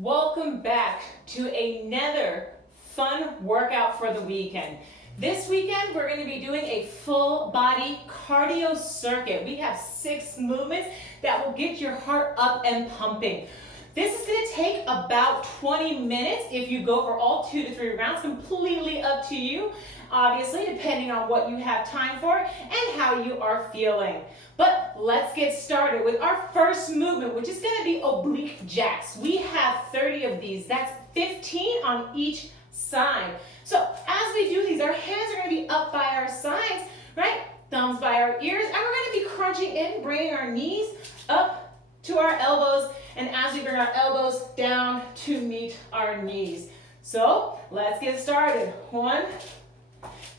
Welcome back to another fun workout for the weekend. This weekend, we're going to be doing a full body cardio circuit. We have 6 movements that will get your heart up and pumping. This is going to take about 20 minutes if you go for all 2 to 3 rounds, completely up to you, obviously, depending on what you have time for and how you are feeling. But let's get started with our first movement, which is going to be oblique jacks. We have 30 of these. That's 15 on each side. So as we do these, our hands are going to be up by our sides, right? Thumbs by our ears, and we're going to be crunching in, bringing our knees up to our elbows, and as we bring our elbows down to meet our knees. So let's get started. 1,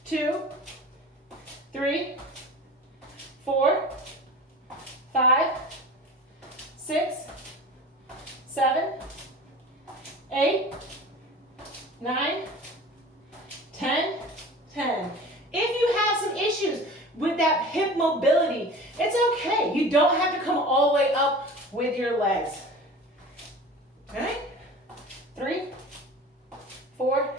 2, 3, 4, 5, 6, 7, 8, 9, 10, 10. If you have some issues with that hip mobility, it's okay. You don't have to come all the way up with your legs. Okay? 3, 4,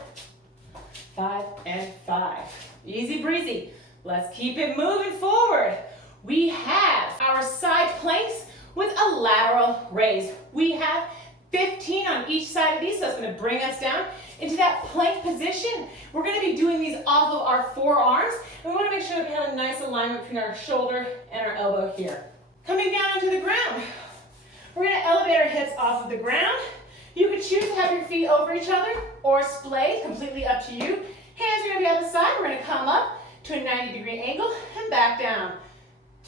5, and 5. Easy breezy. Let's keep it moving forward. We have our side planks with a lateral raise. We have 15 on each side of these, so it's going to bring us down into that plank position. We're going to be doing these off of our forearms, and we want to make sure that we have a nice alignment between our shoulder and our elbow here. Coming down onto the ground, we're going to elevate our hips off of the ground. You could choose to have your feet over each other or splayed, completely up to you. Hands are going to be on the side. We're going to come up to a 90-degree angle and back down.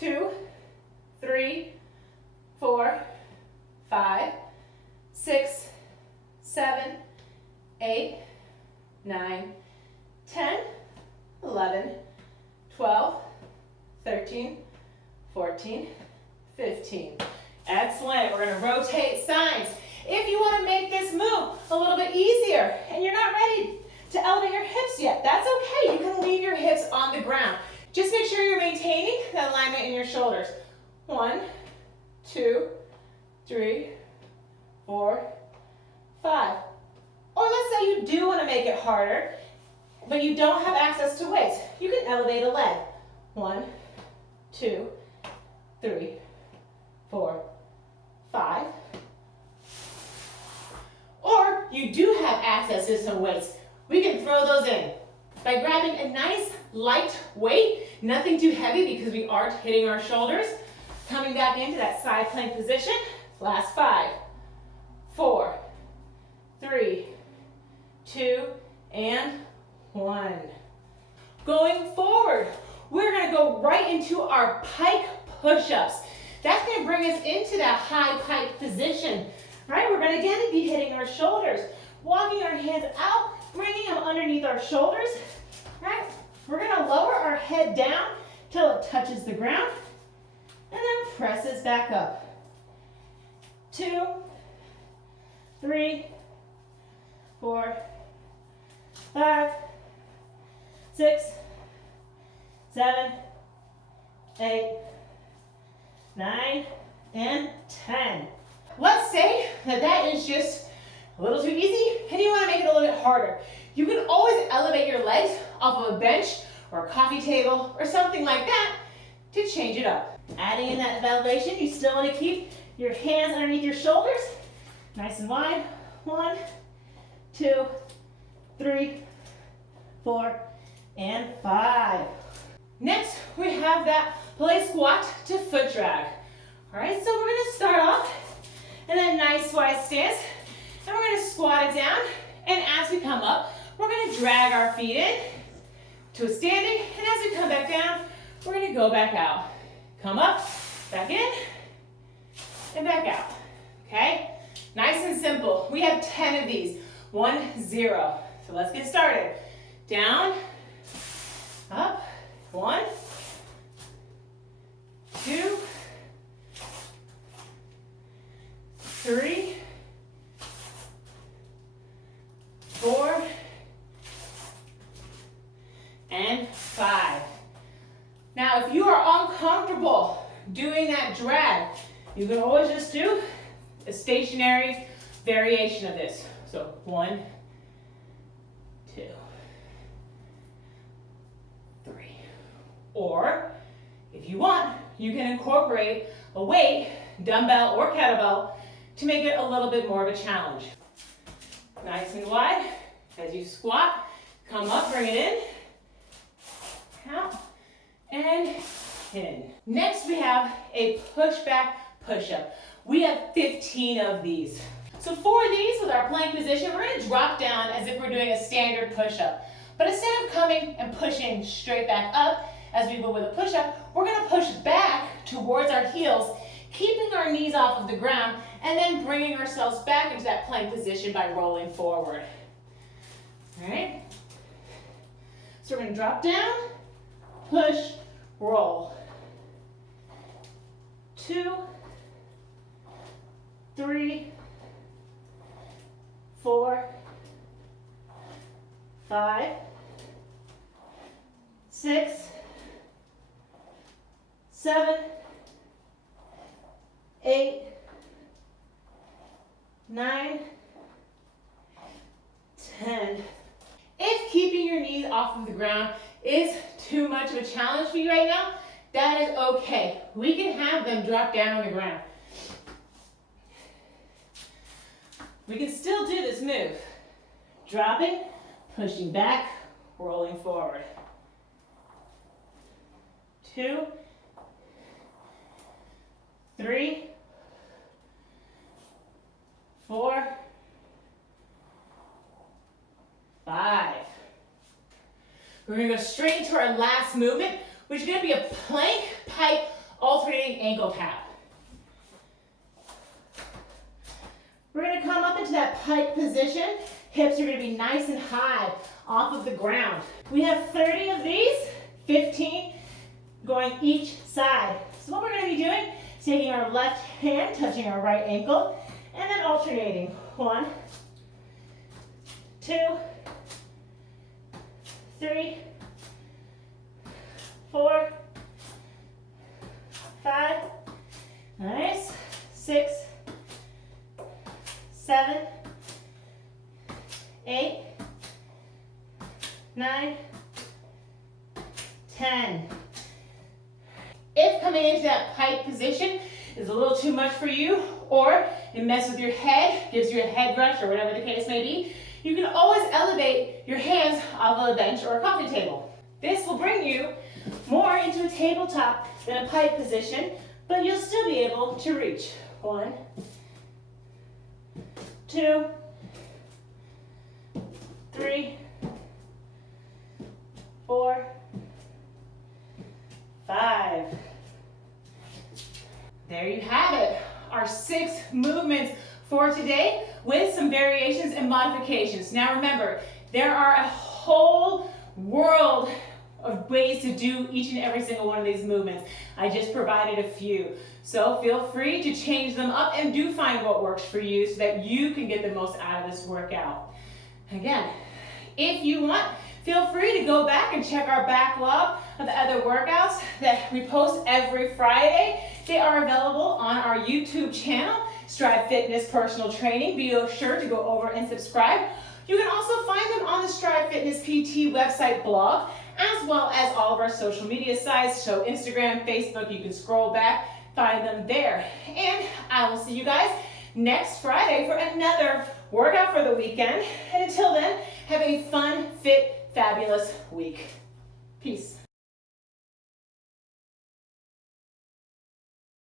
2, 3, 4, 5, 6, 7, 8, 9, 10, 11, 12, 13, 14, 15. Excellent. We're going to rotate sides. If you want to make this move a little bit easier and you're not ready to elevate your hips yet, that's okay. You can leave your hips on the ground. Just make sure you're maintaining that alignment in your shoulders. 1, 2, 3, 4, 5. Or let's say you do want to make it harder, but you don't have access to weights. You can elevate a leg. 1, 2, 3, 4, 5. Or you do have access to some weights. We can throw those in by grabbing a nice light weight, nothing too heavy because we aren't hitting our shoulders. Coming back into that side plank position. Last 5, 4, 3, 2, and 1. Going forward, we're going to go right into our pike push-ups. That's going to bring us into that high pike position. Right? We're going to again be hitting our shoulders, walking our hands out, bringing them underneath our shoulders. Right? We're going to lower our head down till it touches the ground, and then presses back up. 2, 3, 4, 5, 6, 7, 8, 9, and 10. Let's say that is just a little too easy and you want to make it a little bit harder. You can always elevate your legs off of a bench or a coffee table or something like that to change it up. Adding in that elevation, you still want to keep your hands underneath your shoulders, nice and wide. 1, 2, 3, 4, and 5. Next, we have that Pilé squat to foot drag. All right, so we're going to start off in a nice wide stance, and we're going to squat it down, and as we come up, we're going to drag our feet in to a standing, and as we come back down, we're going to go back out. Come up, back in, and back out, okay? Nice and simple. We have 10 of these. 1, 0. So let's get started. Down, up, 1, 2, 3, 4, and 5. Now, if you are uncomfortable doing that drag, you can always just do a stationary variation of this. So 1, 2, 3. Or if you want, you can incorporate a weight, dumbbell or kettlebell, to make it a little bit more of a challenge. Nice and wide. As you squat, come up, bring it in, out, and in. Next we have a push-back push-up. We have 15 of these. So for these, with our plank position, we're gonna drop down as if we're doing a standard push-up. But instead of coming and pushing straight back up, as we would with a push-up, we're gonna push back towards our heels, keeping our knees off of the ground, and then bringing ourselves back into that plank position by rolling forward. All right? So we're gonna drop down, push, roll. 2, 3, 4, 5, 6, 7, 8, 9, 10. If keeping your knees off of the ground is too much of a challenge for you right now, that is okay. We can have them drop down on the ground. We can still do this move. Dropping, pushing back, rolling forward. 2, 3, 4, 5. We're gonna go straight into our last movement, which is gonna be a plank, pike, alternating ankle tap. We're gonna come up into that pike position. Hips are gonna be nice and high off of the ground. We have 30 of these, 15 going each side. So what we're gonna be doing is taking our left hand, touching our right ankle, and then alternating. 1, 2, 3, 4, 5, nice, 6, 7, 8, 9, 10. If coming into that pike position is a little too much for you, or it messes with your head, gives you a head rush, or whatever the case may be, you can always elevate your hands off of a bench or a coffee table. This will bring you more into a tabletop than a pike position, but you'll still be able to reach. 1, 2, 3, 4, 5. There you have it, our 6 movements for today with some variations and modifications. Now remember, there are a whole world of ways to do each and every single one of these movements. I just provided a few. So feel free to change them up and do find what works for you so that you can get the most out of this workout. Again, if you want, feel free to go back and check our backlog of the other workouts that we post every Friday. They are available on our YouTube channel, Strive Fitness Personal Training. Be sure to go over and subscribe. You can also find them on the Strive Fitness PT website blog, as well as all of our social media sites, so Instagram, Facebook, you can scroll back, find them there. And I will see you guys next Friday for another workout for the weekend. And until then, have a fun, fit, fabulous week. Peace.